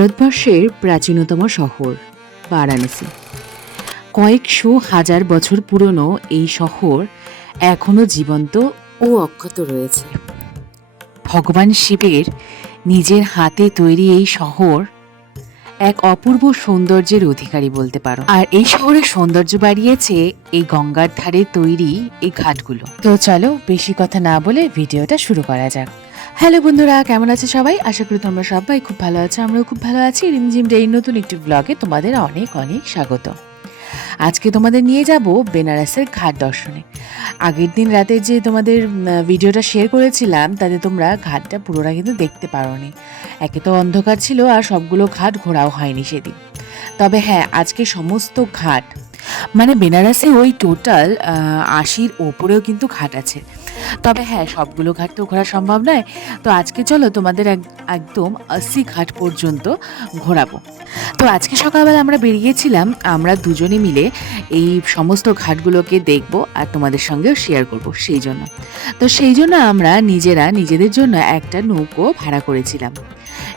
ভারতবর্ষের প্রাচীনতম শহর বারাণসী। কয়েকশো হাজার বছর পুরনো এই শহর এখনো জীবন্ত ও অক্ষত রয়েছে। ভগবান শিবের নিজের হাতে তৈরি এই শহর এক অপূর্ব সৌন্দর্যের অধিকারী বলতে পারো। আর এই শহরের সৌন্দর্য বাড়িয়েছে এই গঙ্গার ধারে তৈরি এই ঘাটগুলো। তো চলো বেশি কথা না বলে ভিডিওটা শুরু করা যাক। হ্যালো বন্ধুরা, কেমন আছে সবাই? আশা করি তোমরা সবাই খুব ভালো আছো। আমরাও খুব ভালো আছি। রিমঝিম এই নতুন একটি ব্লগে তোমাদের অনেক অনেক স্বাগত। আজকে তোমাদের নিয়ে যাব বেনারসের ঘাট দর্শনে। আগের দিন রাতে যে তোমাদের ভিডিওটা শেয়ার করেছিলাম তাতে তোমরা ঘাটটা পুরোটা কিন্তু দেখতে পারোনি। একে তো অন্ধকার ছিল আর সবগুলো ঘাট ঘোরাও হয়নি সেদিন। তবে হ্যাঁ, আজকে সমস্ত ঘাট মানে বেনারসে ওই টোটাল ৮০-র ওপরেও কিন্তু ঘাট আছে। তবে হ্যাঁ, সবগুলো ঘাট তো ঘোরা সম্ভব নয়। তো আজকে চলো তোমাদের একদম ৮০ ঘাট পর্যন্ত ঘোরাবো। তো আজকে সকালবেলা আমরা বেরিয়েছিলাম, আমরা দুজনে মিলে এই সমস্ত ঘাটগুলোকে দেখব আর তোমাদের সঙ্গেও শেয়ার করব সেই জন্য আমরা নিজেদের জন্য একটা নৌকো ভাড়া করেছিলাম।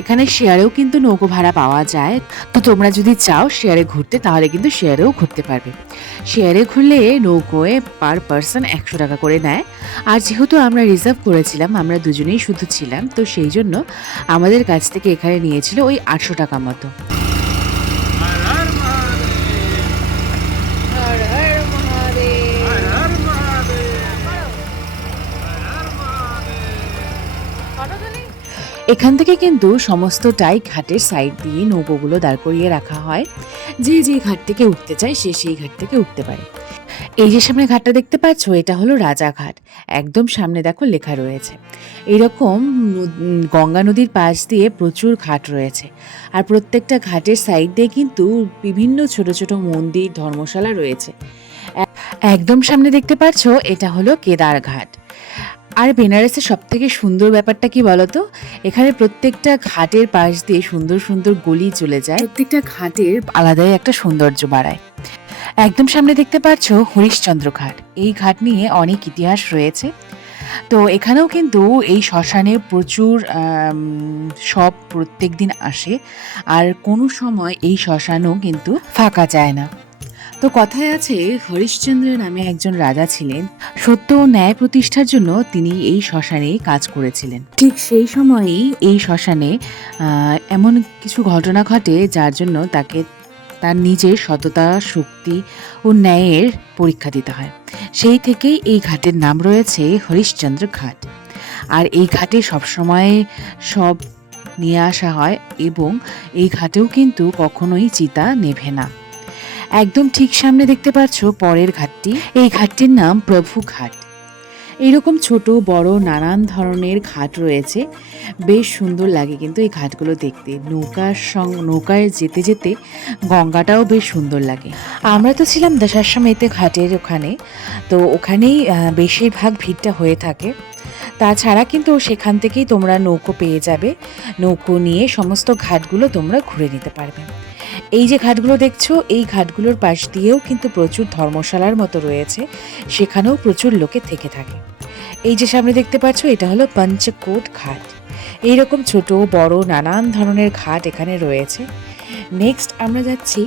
এখানে শেয়ারেও কিন্তু নৌকো ভাড়া পাওয়া যায়। তো তোমরা যদি চাও শেয়ারে ঘুরতে তাহলে কিন্তু শেয়ারেও ঘুরতে পারবে। শেয়ারে ঘুরলে নৌকোয় পার পার্সন ১০০ টাকা করে নেয়। আর যেহেতু আমরা রিজার্ভ করেছিলাম, আমরা দুজনেই শুধু ছিলাম, তো সেই জন্য আমাদের কাছ থেকে এখানে নিয়েছিল ওই ৮০০ টাকা মতো। এখান থেকে কিন্তু সমস্তটাই ঘাটের সাইড দিয়ে নৌকোগুলো দাঁড় করিয়ে রাখা হয়। যে ঘাট থেকে উঠতে চায় সে সেই ঘাট থেকে উঠতে পারে। এই যে সামনে ঘাটটা দেখতে পাচ্ছ, এটা হলো রাজাঘাট। একদম সামনে দেখো লেখা রয়েছে। এইরকম গঙ্গা নদীর পাশ দিয়ে প্রচুর ঘাট রয়েছে। আর প্রত্যেকটা ঘাটের সাইড দিয়ে কিন্তু বিভিন্ন ছোট ছোট মন্দির, ধর্মশালা রয়েছে। একদম সামনে দেখতে পাচ্ছ, এটা হলো কেদারঘাট। আর বেনারসের সব থেকে সুন্দর ব্যাপারটা কি বলতো, এখানে প্রত্যেকটা ঘাটের পাশ দিয়ে সুন্দর সুন্দর গলি চলে যায়। প্রত্যেকটা ঘাটের আলাদাই একটা সৌন্দর্য বাড়ায়। একদম সামনে দেখতে পাচ্ছ হরিশ্চন্দ্র ঘাট। এই ঘাট নিয়ে অনেক ইতিহাস রয়েছে। তো এখানেও কিন্তু এই শ্মশানে প্রচুর সব প্রত্যেক দিন আসে। আর কোনো সময় এই শ্মশানও কিন্তু ফাঁকা যায় না। তো কথায় আছে, হরিশ্চন্দ্র নামে একজন রাজা ছিলেন। সত্য ও ন্যায় প্রতিষ্ঠার জন্য তিনি এই শ্মশানে কাজ করেছিলেন। ঠিক সেই সময়েই এই শ্মশানে এমন কিছু ঘটনা ঘটে যার জন্য তাকে তার নিজের সততা, শক্তি ও ন্যায়ের পরীক্ষা দিতে হয়। সেই থেকেই এই ঘাটের নাম রয়েছে হরিশ্চন্দ্র ঘাট। আর এই ঘাটে সবসময় সব নিয়ে আসা হয় এবং এই ঘাটেও কিন্তু কখনোই চিতা নেভে না। একদম ঠিক সামনে দেখতে পাচ্ছ পরের ঘাটটি। এই ঘাটটির নাম প্রভু ঘাট। এইরকম ছোট বড় নানান ধরনের ঘাট রয়েছে। বেশ সুন্দর লাগে কিন্তু এই ঘাটগুলো দেখতে। নৌকায় যেতে যেতে গঙ্গাটাও বেশ সুন্দর লাগে। আমরা তো ছিলাম দশাশ্বমেধ ঘাটের ওখানে, তো ওখানেই বেশিরভাগ ভিড়টা হয়ে থাকে। তাছাড়া কিন্তু সেখান থেকেই তোমরা নৌকো পেয়ে যাবে। নৌকো নিয়ে সমস্ত ঘাটগুলো তোমরা ঘুরে নিতে পারবে। এই যে ঘাটগুলো দেখছো, এই ঘাটগুলোর পাশ দিয়েও কিন্তু প্রচুর ধর্মশালার মতো রয়েছে, সেখানেও প্রচুর লোকে থেকে থাকে। এই যে সামনে দেখতে পাচ্ছ, এটা হলো পঞ্চকোট ঘাট। এইরকম ছোট বড় নানান ধরনের ঘাট এখানে রয়েছে। নেক্সট আমরা যাচ্ছি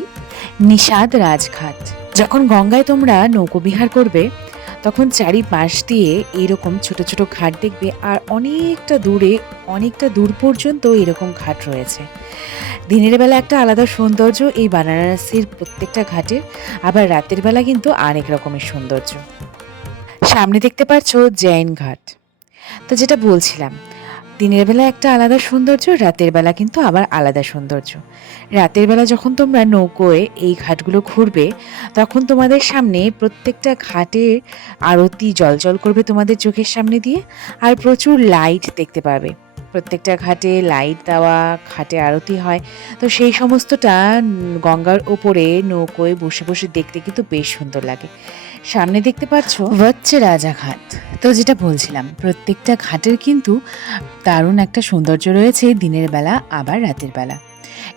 নিষাদ রাজঘাট। যখন গঙ্গায় তোমরা নৌকোবিহার করবে তখন চারিপাশ দিয়ে এরকম ছোট ছোট ঘাট দেখবে। আর অনেকটা দূর পর্যন্ত এরকম ঘাট রয়েছে। দিনের বেলা একটা আলাদা সৌন্দর্য এই বারাণসীর প্রত্যেকটা ঘাটের, আবার রাতের বেলা কিন্তু আরেক রকমের সৌন্দর্য। সামনে দেখতে পাচ্ছ জৈন ঘাট। তো যেটা বলছিলাম, দিনের বেলা একটা আলাদা সৌন্দর্য, রাতের বেলা কিন্তু আবার আলাদা সৌন্দর্য। রাতের বেলা যখন তোমরা নৌকোয় এই ঘাটগুলো ঘুরবে তখন তোমাদের সামনে প্রত্যেকটা ঘাটের আরতি জলজল করবে তোমাদের চোখের সামনে দিয়ে। আর প্রচুর লাইট দেখতে পাবে। প্রত্যেকটা ঘাটে লাইট দেওয়া, ঘাটে আরতি হয়। তো সেই সমস্তটা গঙ্গার ওপরে নৌকোয় বসে বসে দেখতে কিন্তু বেশ সুন্দর লাগে। সামনে দেখতে পাচ্ছ হচ্ছে রাজাঘাট। তো যেটা বলছিলাম, প্রত্যেকটা ঘাটের কিন্তু দারুণ একটা সৌন্দর্য রয়েছে দিনের বেলা আবার রাতের বেলা।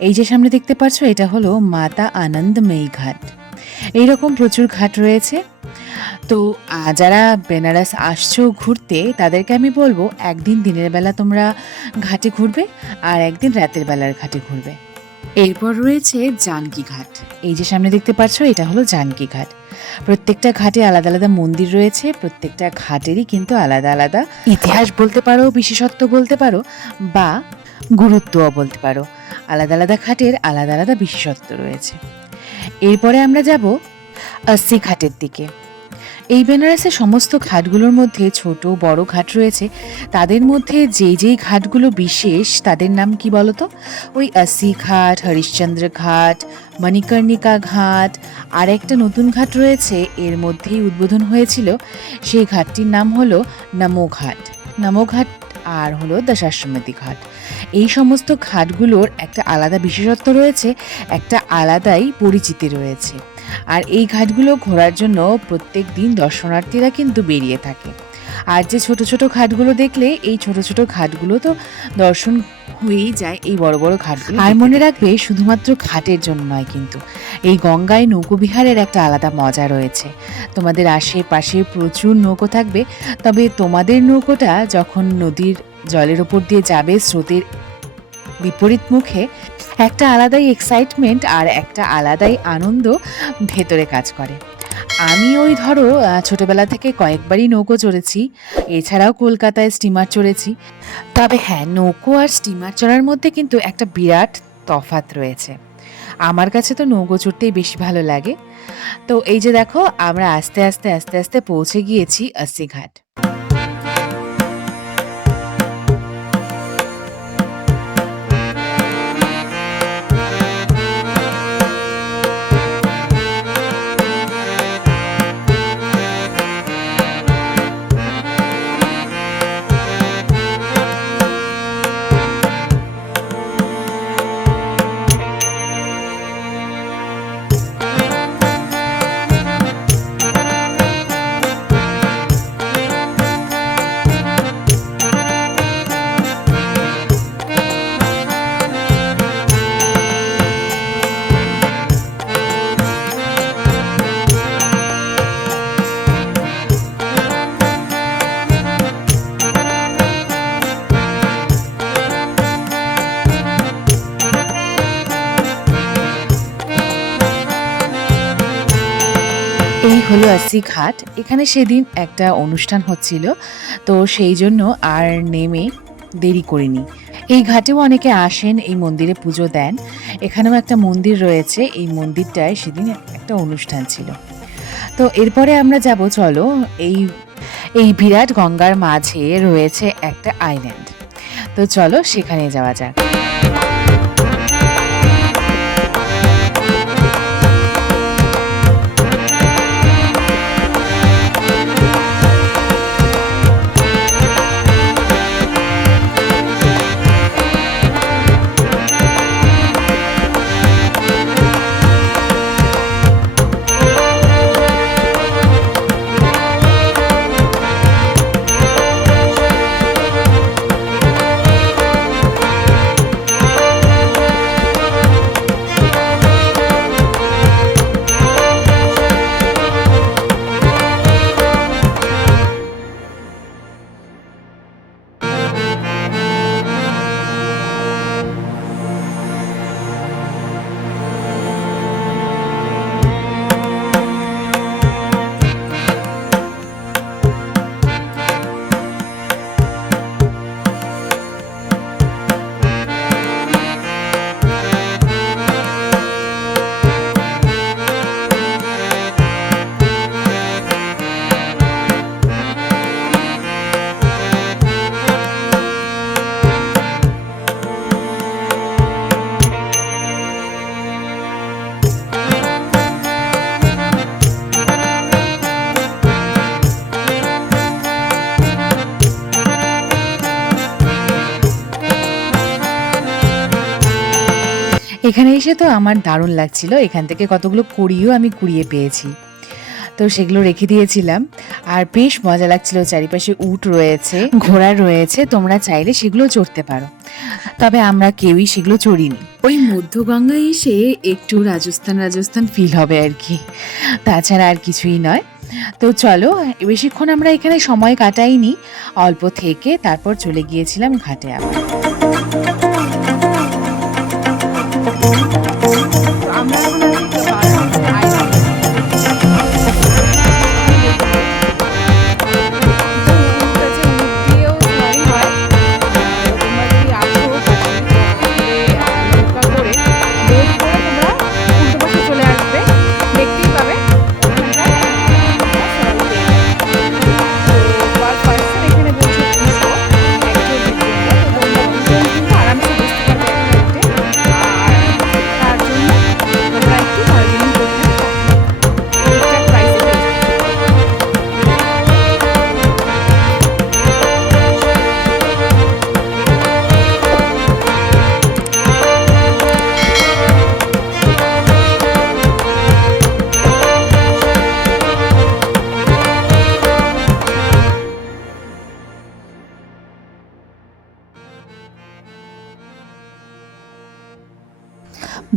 এই যে সামনে দেখতে পাচ্ছ, এটা হলো মাতা আনন্দময়ী ঘাট। এইরকম প্রচুর ঘাট রয়েছে। তো যারা বেনারস আসছো ঘুরতে তাদেরকে আমি বলবো, একদিন দিনের বেলা তোমরা ঘাটে ঘুরবে আর একদিন রাতের বেলার ঘাটে ঘুরবে। এরপর রয়েছে জানকী ঘাট। এই যে সামনে দেখতে পাচ্ছ, এটা হলো জানকী ঘাট। প্রত্যেকটা ঘাটে আলাদা আলাদা মন্দির রয়েছে, প্রত্যেকটা ঘাটেরই কিন্তু আলাদা আলাদা ইতিহাস বলতে পারো, বিশেষত্ব বলতে পারো, বা গুরুত্বও বলতে পারো। আলাদা আলাদা ঘাটের আলাদা আলাদা বিশেষত্ব রয়েছে। এরপরে আমরা যাব अस्सी ঘাটের দিকে। এই বেনারসের সমস্ত ঘাটগুলোর মধ্যে ছোট বড় ঘাট রয়েছে। তাদের মধ্যে যেই ঘাটগুলো বিশেষ তাদের নাম কি বলতো? ওই अस्सी ঘাট, হরিশ্চন্দ্র ঘাট, মণিকর্ণিকা ঘাট, আর একটা নতুন ঘাট রয়েছে এর মধ্যেই উদ্বোধন হয়েছিল, সেই ঘাটটির নাম হলো নমো ঘাট। নমো ঘাট আর হলো দশাশ্বমেধ ঘাট। এই সমস্ত ঘাটগুলোর একটা আলাদা বিশেষত্ব রয়েছে, একটা আলাদাই পরিচিতি রয়েছে। আর এই ঘাটগুলো ঘোরার জন্য প্রত্যেক দিন দর্শনার্থীরা কিন্তু বেরিয়ে থাকে। আর যে ছোট ছোট ঘাটগুলো দেখলে, এই ছোট ছোট ঘাটগুলো তো দর্শন হয়েই যায় এই বড় বড় ঘাটগুলো। আর মনে রাখবে, শুধুমাত্র ঘাটের জন্য নয়, কিন্তু এই গঙ্গায় নৌকোবিহারের একটা আলাদা মজা রয়েছে। তোমাদের আশেপাশে প্রচুর নৌকো থাকবে, তবে তোমাদের নৌকোটা যখন নদীর জলের ওপর দিয়ে যাবে স্রোতের বিপরীত মুখে, একটা আলাদাই এক্সাইটমেন্ট আর একটা আলাদাই আনন্দ ভেতরে কাজ করে। আমি ওই ধরো ছোটবেলা থেকে কয়েকবারই নৌকো চড়েছি, এছাড়াও কলকাতায় স্টিমার চড়েছি। তবে হ্যাঁ, নৌকো আর স্টিমার চড়ার মধ্যে কিন্তু একটা বিরাট তফাৎ রয়েছে। আমার কাছে তো নৌকো চড়তেই বেশি ভালো লাগে। তো এই যে দেখো, আমরা আস্তে আস্তে আস্তে আস্তে পৌঁছে গিয়েছি अस्सी ঘাট। এই হলো अस्सी ঘাট। এখানে সেদিন একটা অনুষ্ঠান হচ্ছিল, তো সেই জন্য আর নেমে দেরি করিনি। এই ঘাটেও অনেকে আসেন, এই মন্দিরে পুজো দেন। এখানেও একটা মন্দির রয়েছে, এই মন্দিরটায় সেদিন একটা অনুষ্ঠান ছিল। তো এরপরে আমরা যাব, চলো, এই এই বিরাট গঙ্গার মাঝে রয়েছে একটা আইল্যান্ড। তো চলো সেখানে যাওয়া যাক। এখানে এসে তো আমার দারুণ লাগছিল। এখান থেকে কতগুলো কড়িও আমি কুড়িয়ে পেয়েছি, তো সেগুলো রেখে দিয়েছিলাম। আর বেশ মজা লাগছিল, চারিপাশে উট রয়েছে, ঘোড়া রয়েছে, তোমরা চাইলে সেগুলো চড়তে পারো। তবে আমরা কেউই সেগুলো চড়িনি। ওই মধ্যগঙ্গায় এসে একটু রাজস্থান রাজস্থান ফিল হবে আর কি, তাছাড়া আর কিছুই নয়। তো চলো, বেশিক্ষণ আমরা এখানে সময় কাটাইনি, অল্প থেকে তারপর চলে গিয়েছিলাম ঘাটে আবার।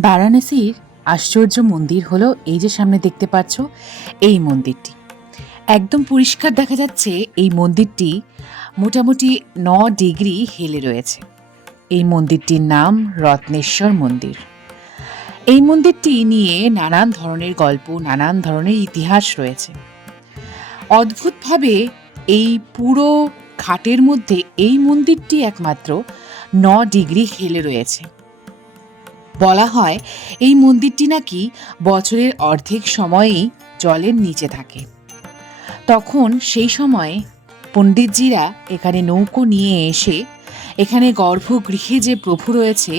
বারাণসীর আশ্চর্য মন্দির হলো এই যে সামনে দেখতে পাচ্ছ এই মন্দিরটি। একদম পরিষ্কার দেখা যাচ্ছে এই মন্দিরটি মোটামুটি 9 ডিগ্রি হেলে রয়েছে। এই মন্দিরটির নাম রত্নেশ্বর মন্দির। এই মন্দিরটি নিয়ে নানান ধরনের গল্প, নানান ধরনের ইতিহাস রয়েছে। অদ্ভুতভাবে এই পুরো ঘাটের মধ্যে এই মন্দিরটি একমাত্র 9 ডিগ্রি হেলে রয়েছে। বলা হয় এই মন্দিরটি নাকি বছরের অর্ধেক সময়েই জলের নিচে থাকে। তখন সেই সময় পণ্ডিতজিরা এখানে নৌকো নিয়ে এসে এখানে গর্ভগৃহে যে প্রভু রয়েছে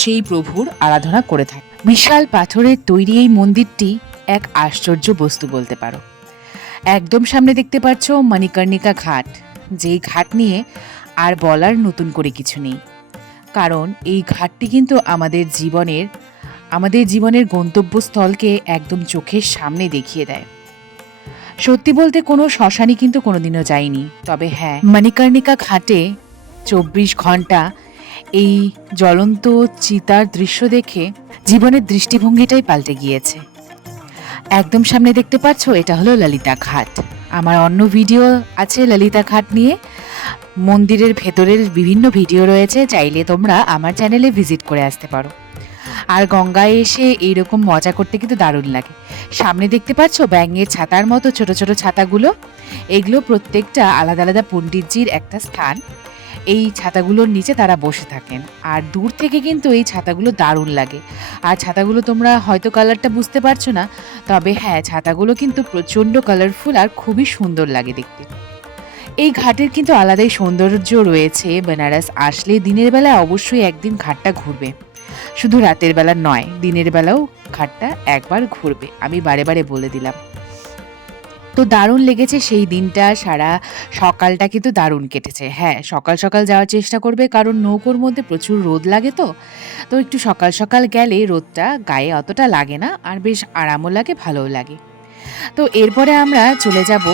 সেই প্রভুর আরাধনা করে থাকে। বিশাল পাথরের তৈরি এই মন্দিরটি এক আশ্চর্য বস্তু বলতে পারো। একদম সামনে দেখতে পাচ্ছ মণিকর্ণিকা ঘাট, যেই ঘাট নিয়ে আর বলার নতুন করে কিছু নেই। কারণ এই ঘাটটি কিন্তু আমাদের জীবনের গন্তব্যস্থলকে একদম চোখের সামনে দেখিয়ে দেয়। সত্যি বলতে কোনো শ্মশানে কিন্তু কোনোদিনও যাইনি, তবে হ্যাঁ, মণিকর্ণিকা ঘাটে 24 ঘন্টা এই জ্বলন্ত চিতার দৃশ্য দেখে জীবনের দৃষ্টিভঙ্গিটাই পাল্টে গিয়েছে। একদম সামনে দেখতে পাচ্ছ এটা হলো ললিতা ঘাট। আমার অন্য ভিডিও আছে ললিতা ঘাট নিয়ে, মন্দিরের ভেতরের বিভিন্ন ভিডিও রয়েছে, চাইলে তোমরা আমার চ্যানেলে ভিজিট করে আসতে পারো। আর গঙ্গায় এসে এইরকম মজা করতে কিন্তু দারুণ লাগে। সামনে দেখতে পাচ্ছ ব্যাঙের ছাতার মতো ছোট ছোট ছাতাগুলো, এগুলো প্রত্যেকটা আলাদা আলাদা পণ্ডিতজির একটা স্থান। এই ছাতাগুলোর নিচে তারা বসে থাকেন, আর দূর থেকে কিন্তু এই ছাতাগুলো দারুণ লাগে। আর ছাতাগুলো তোমরা হয়তো কালারটা বুঝতে পারছো না, তবে হ্যাঁ, ছাতাগুলো কিন্তু প্রচণ্ড কালারফুল আর খুবই সুন্দর লাগে দেখতে। এই ঘাটের কিন্তু আলাদাই সৌন্দর্য রয়েছে। বেনারস আসলে দিনের বেলায় অবশ্যই একদিন ঘাটটা ঘুরবে, শুধু রাতের বেলা নয়, দিনের বেলাও ঘাটটা একবার ঘুরবে, আমি বারে বারে বলে দিলাম। তো দারুণ লেগেছে সেই দিনটা, সারা সকালটা কিন্তু দারুণ কেটেছে। হ্যাঁ, সকাল সকাল যাওয়ার চেষ্টা করবে, কারণ নৌকোর মধ্যে প্রচুর রোদ লাগে। তো একটু সকাল সকাল গেলে রোদটা গায়ে অতটা লাগে না, আর বেশ আরামও লাগে, ভালোও লাগে। তো এরপরে আমরা চলে যাব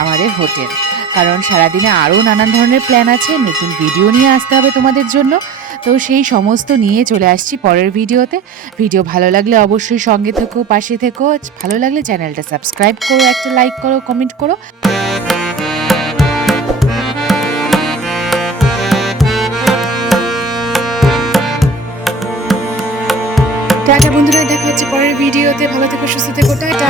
আমাদের হোটেল, কারণ সারাদিনে আরও নানান ধরনের প্ল্যান আছে, নতুন ভিডিও নিয়ে আসতে হবে তোমাদের জন্য। তো সেই সমস্ত নিয়ে চলে আসছি পরের ভিডিওতে। ভিডিও ভালো লাগলে অবশ্যই সঙ্গে থেকো, পাশে থেকো। ভালো লাগলে চ্যানেলটা সাবস্ক্রাইব করো, একটা লাইক করো, কমেন্ট করো। টাটা বন্ধুরা, দেখা হচ্ছে পরের ভিডিওতে। ভালো থেকো, সুস্থ থেকো, টাটা।